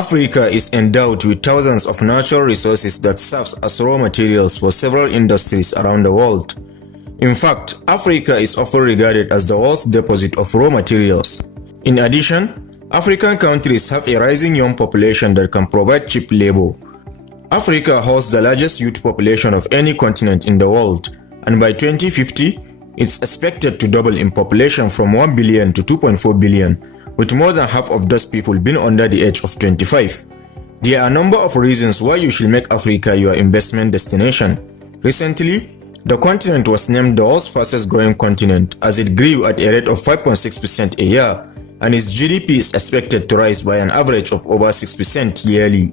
Africa is endowed with thousands of natural resources that serve as raw materials for several industries around the world. In fact, Africa is often regarded as the world's deposit of raw materials. In addition, African countries have a rising young population that can provide cheap labor. Africa holds the largest youth population of any continent in the world, and by 2050, it's expected to double in population from 1 billion to 2.4 billion, with more than half of those people being under the age of 25. There are a number of reasons why you should make Africa your investment destination. Recently, the continent was named the world's fastest growing continent as it grew at a rate of 5.6% a year, and its GDP is expected to rise by an average of over 6% yearly.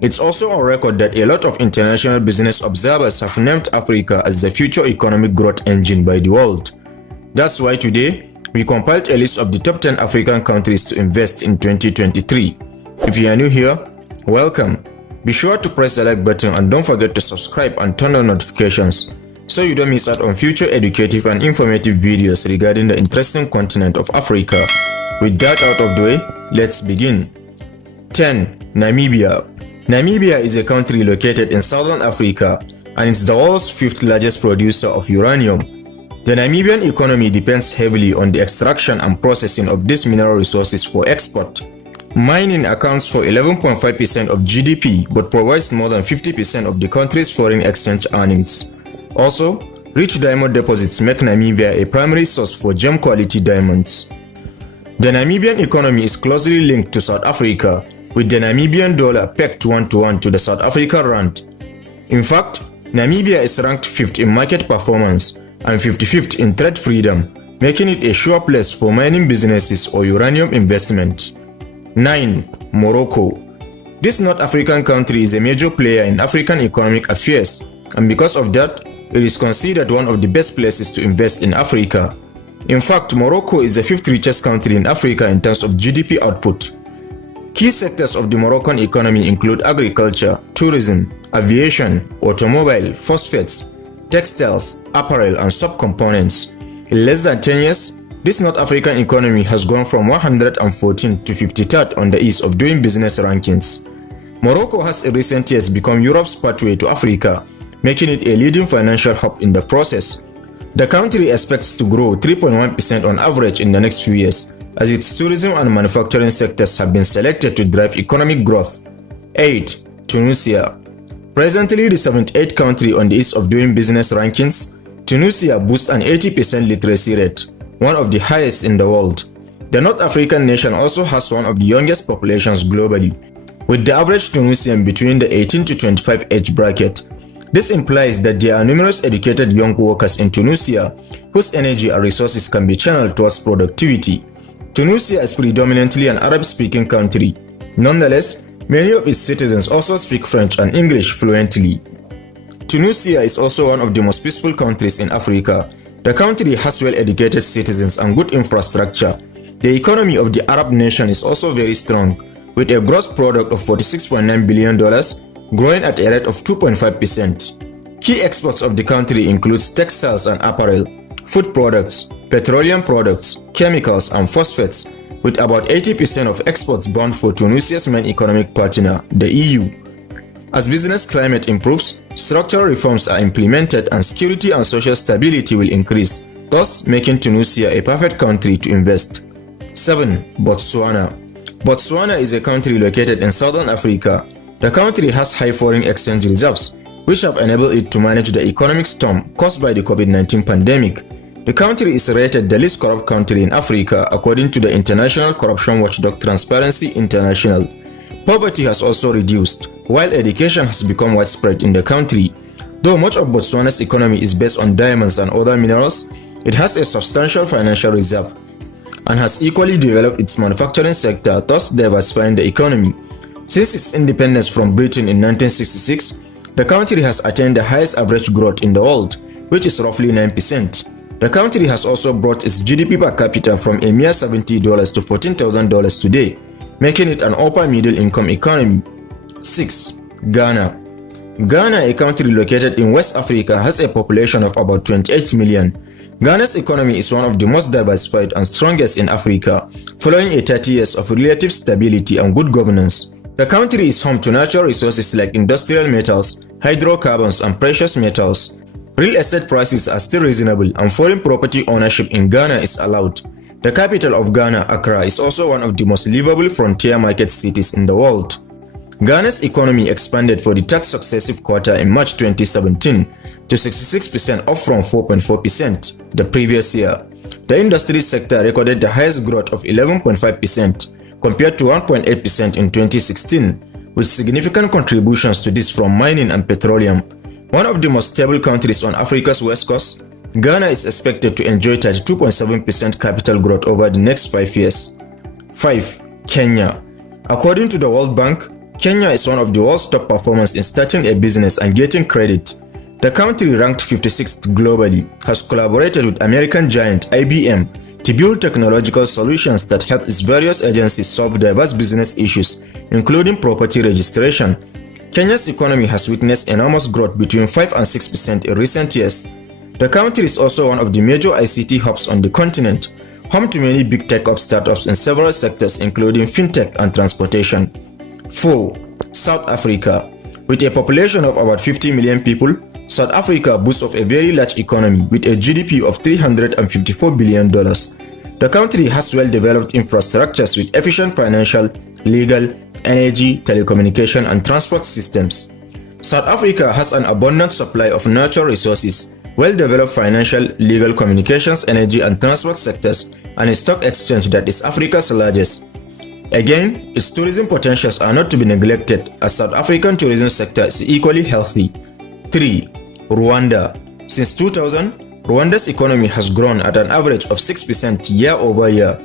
It's also on record that a lot of international business observers have named Africa as the future economic growth engine by the world. That's why today, we compiled a list of the top 10 African countries to invest in 2023. If you are new here, welcome. Be sure to press the like button and don't forget to subscribe and turn on notifications so you don't miss out on future educative and informative videos regarding the interesting continent of Africa. With that out of the way, let's begin. 10. Namibia. Namibia is a country located in southern Africa and it's the world's 5th largest producer of uranium. The Namibian economy depends heavily on the extraction and processing of these mineral resources for export. Mining accounts for 11.5% of GDP but provides more than 50% of the country's foreign exchange earnings. Also, rich diamond deposits make Namibia a primary source for gem-quality diamonds. The Namibian economy is closely linked to South Africa, with the Namibian dollar pegged 1-to-1 to the South African rand. In fact, Namibia is ranked 5th in market performance and 55th in trade freedom, making it a sure place for mining businesses or uranium investment. 9. Morocco. This North African country is a major player in African economic affairs, and because of that, it is considered one of the best places to invest in Africa. In fact, Morocco is the 5th richest country in Africa in terms of GDP output. Key sectors of the Moroccan economy include agriculture, tourism, aviation, automobile, phosphates, textiles, apparel, and subcomponents. In less than 10 years, this North African economy has gone from 114th to 53rd on the ease of doing business rankings. Morocco has in recent years become Europe's pathway to Africa, making it a leading financial hub in the process. The country expects to grow 3.1% on average in the next few years, as its tourism and manufacturing sectors have been selected to drive economic growth. 8. Tunisia. Presently the 78th country on the ease of doing business rankings, Tunisia boasts an 80% literacy rate, one of the highest in the world. The North African nation also has one of the youngest populations globally, with the average Tunisian between the 18 to 25 age bracket. This implies that there are numerous educated young workers in Tunisia whose energy and resources can be channeled towards productivity. Tunisia is predominantly an Arab-speaking country. Nonetheless, many of its citizens also speak French and English fluently. Tunisia is also one of the most peaceful countries in Africa. The country has well-educated citizens and good infrastructure. The economy of the Arab nation is also very strong, with a gross product of $46.9 billion, growing at a rate of 2.5%. Key exports of the country include textiles and apparel, food products, petroleum products, chemicals, and phosphates, with about 80% of exports bound for Tunisia's main economic partner, the EU. As business climate improves, structural reforms are implemented and security and social stability will increase, thus making Tunisia a perfect country to invest. 7. Botswana. Botswana is a country located in southern Africa. The country has high foreign exchange reserves, which have enabled it to manage the economic storm caused by the COVID-19 pandemic. The country is rated the least corrupt country in Africa according to the international corruption watchdog Transparency International. Poverty has also reduced, while education has become widespread in the country. Though much of Botswana's economy is based on diamonds and other minerals, it has a substantial financial reserve and has equally developed its manufacturing sector, thus diversifying the economy. Since its independence from Britain in 1966, the country has attained the highest average growth in the world, which is roughly 9%. The country has also brought its GDP per capita from a mere $70 to $14,000 today, making it an upper middle income economy. 6. Ghana. Ghana, a country located in West Africa, has a population of about 28 million. Ghana's economy is one of the most diversified and strongest in Africa, following a 30 years of relative stability and good governance. The country is home to natural resources like industrial metals, hydrocarbons, and precious metals. Real estate prices are still reasonable and foreign property ownership in Ghana is allowed. The capital of Ghana, Accra, is also one of the most livable frontier market cities in the world. Ghana's economy expanded for the third successive quarter in March 2017 to 66%, up from 4.4% the previous year. The industry sector recorded the highest growth of 11.5% compared to 1.8% in 2016, with significant contributions to this from mining and petroleum. One of the most stable countries on Africa's west coast, Ghana is expected to enjoy 32.7% capital growth over the next 5 years. 5. Kenya. According to the World Bank, Kenya is one of the world's top performers in starting a business and getting credit. The country, ranked 56th globally, has collaborated with American giant IBM to build technological solutions that help its various agencies solve diverse business issues, including property registration. Kenya's economy has witnessed enormous growth between 5 and 6% in recent years. The country is also one of the major ICT hubs on the continent, home to many big tech startups in several sectors including fintech and transportation. 4. South Africa. With a population of about 50 million people, South Africa boasts of a very large economy with a GDP of $354 billion. The country has well-developed infrastructures with efficient financial, legal, energy, telecommunication, and transport systems. South Africa has an abundant supply of natural resources, well-developed financial, legal, communications, energy, and transport sectors, and a stock exchange that is Africa's largest. Again, its tourism potentials are not to be neglected, as South African tourism sector is equally healthy. 3. Rwanda. Since 2000, Rwanda's economy has grown at an average of 6% year-over-year.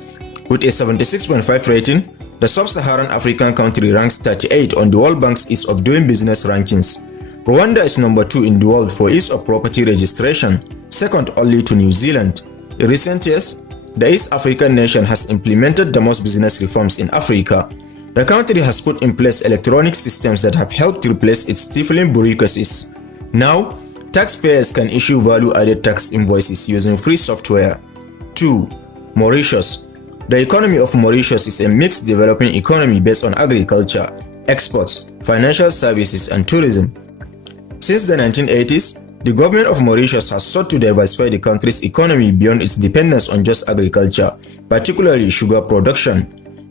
With a 76.5 rating, the sub-Saharan African country ranks 38 on the World Bank's Ease of Doing Business rankings. Rwanda is number 2 in the world for ease of property registration, second only to New Zealand. In recent years, the East African nation has implemented the most business reforms in Africa. The country has put in place electronic systems that have helped replace its stifling bureaucracies. Now, taxpayers can issue value-added tax invoices using free software. 2. Mauritius. The economy of Mauritius is a mixed developing economy based on agriculture, exports, financial services, and tourism. Since the 1980s, the government of Mauritius has sought to diversify the country's economy beyond its dependence on just agriculture, particularly sugar production.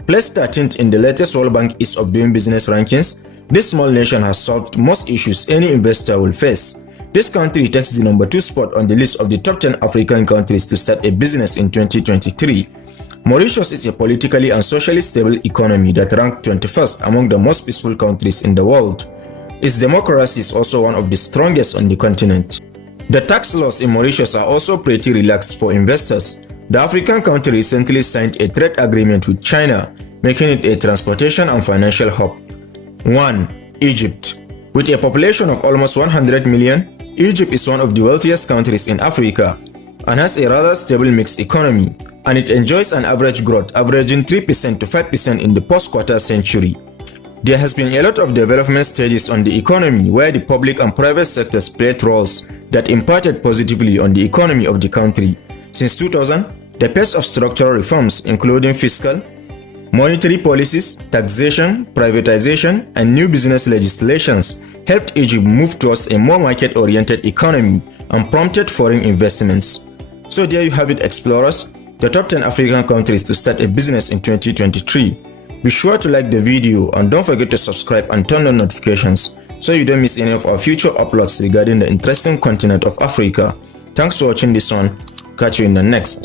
Placed 13th in the latest World Bank Ease of Doing Business rankings, this small nation has solved most issues any investor will face. This country takes the number 2 spot on the list of the top 10 African countries to start a business in 2023. Mauritius is a politically and socially stable economy that ranked 21st among the most peaceful countries in the world. Its democracy is also one of the strongest on the continent. The tax laws in Mauritius are also pretty relaxed for investors. The African country recently signed a trade agreement with China, making it a transportation and financial hub. 1. Egypt. With a population of almost 100 million, Egypt is one of the wealthiest countries in Africa and has a rather stable mixed economy, and it enjoys an average growth averaging 3% to 5% in the post-quarter century. There has been a lot of development stages on the economy where the public and private sectors played roles that impacted positively on the economy of the country. Since 2000, the pace of structural reforms, including fiscal, monetary policies, taxation, privatization, and new business legislations, helped Egypt move towards a more market-oriented economy and prompted foreign investments. So there you have it, explorers, the top 10 African countries to start a business in 2023. Be sure to like the video and don't forget to subscribe and turn on notifications so you don't miss any of our future uploads regarding the interesting continent of Africa. Thanks for watching this one. Catch you in the next.